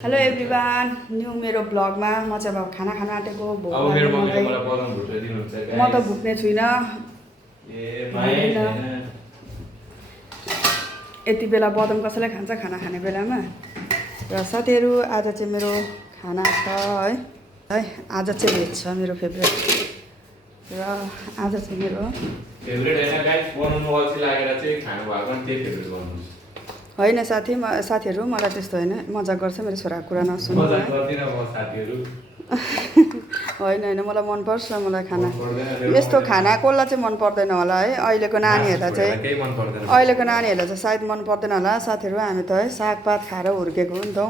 Hello everyone new मेरो ब्लगमा म चाहिँ अब खाना खान आँटेको भोक म त भुक्ने छुइनँ यति बेला बदम कसैले खान्छ खाना खाने बेलामा र साथीहरू आज चाहिँ मेरो खाना छ है आज चाहिँ भेज छ मेरो फेभरेट र आज चाहिँ मेरो फेभरेट हैन गाइस बनाउनु अल्छी लागेर चाहिँ खानु भएको नि त्यही फेभरेट गर्नु होइन साथीहरू मलाई त्यस्तो होइन मजाक गर्छ मेरो छोराको कुरा नसुन्नु मजाक गर्दिन म साथीहरू होइन मलाई मनपर्छ मलाई खाना यस्तो खाना कसलाई चाहिँ मन पर्दैन होला है अहिलेको नानीहरूलाई चाहिँ सायद मन पर्दैन होला साथीहरू हामी त है सागपात खाएर हुर्केको हो नि त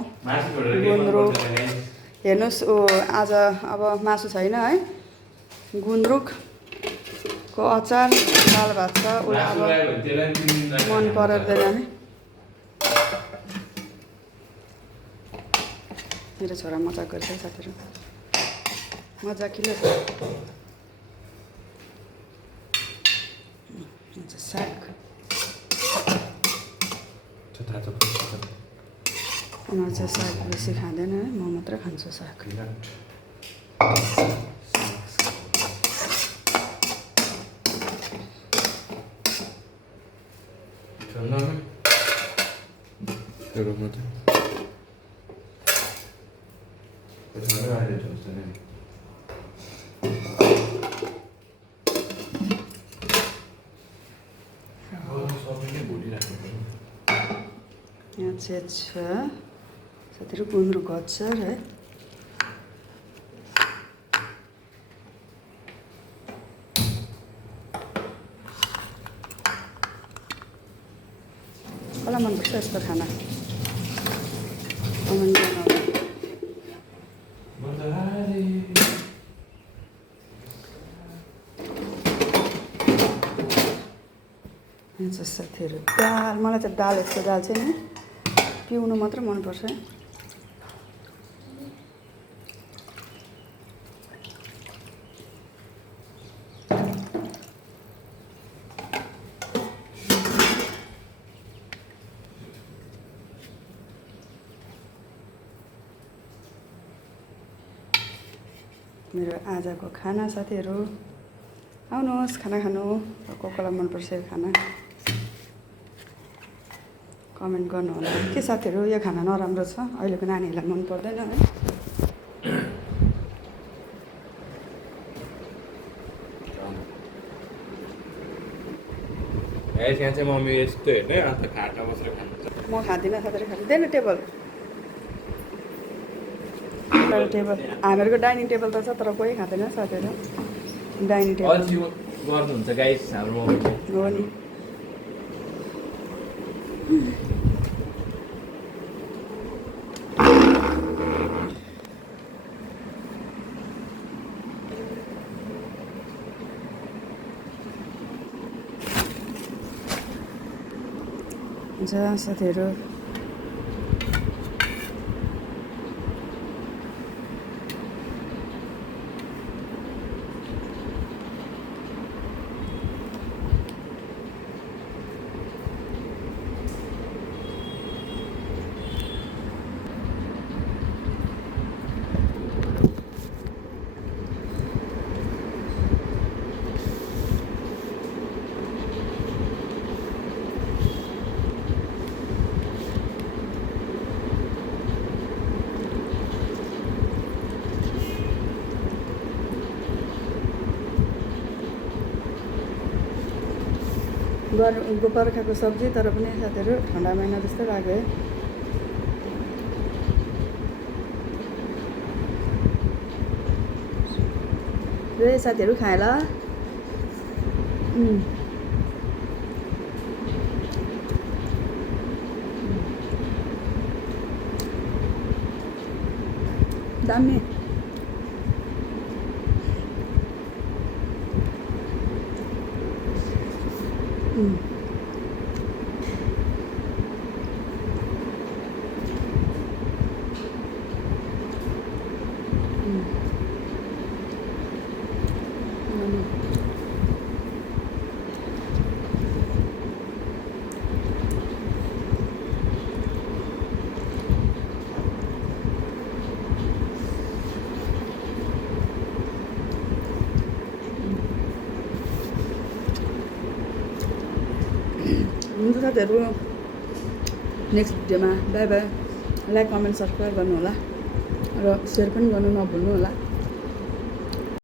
गुन्द्रुक हेर्नुहोस् आज अब मासु छैन है गुन्द्रुकको अचार दाल भात छ उसलाई अब मन पर्दैन है मेरो छोरा मजाक गर्छ साथीहरू मजाकिलो छ साग उनीहरू चाहिँ साग बेसी खाँदैन है म मात्रै खान्छु साग यहाँ चाहिँ छ साथीहरू गुन्द्रुकको अचार है कसलाई मनपर्छ यस्तो खाना कमेन्ट गर्नु यहाँ चाहिँ साथीहरू दाल मलाई चाहिँ दाल यस्तो दाल चाहिँ नि पिउनु मात्रै मनपर्छ मेरो आजको खाना साथीहरू आउनुहोस् खाना खानु कसलाई मनपर्छ यो खाना कमेन्ट गर्नु होला के साथीहरू यो खाना नराम्रो छ अहिलेको नानीहरूलाई मन पर्दैन है यहाँ चाहिँ मम्मी यस्तो हेर्ने अन्त खाटा बसेर खान्छ म खाँदिनँ साथीहरू खाँदैन टेबल हामीहरूको डाइनिङ टेबल त छ तर कोही खाँदैन साथीहरू डाइनिङ टेबल अल्छी गर्नुहुन्छ गाइस हाम्रो मम्मी हो नि हुन्छ साथीहरू बर्खाको सब्जी तर पनि साथीहरू ठन्डा महिना जस्तो लाग्यो है र साथीहरू खाए ल दामी हुन्छ साथीहरू, नेक्स्ट भिडियोमा by by. Like comment subscribe गर्नु होला र सेयर पनि गर्नु नभुल्नु होला।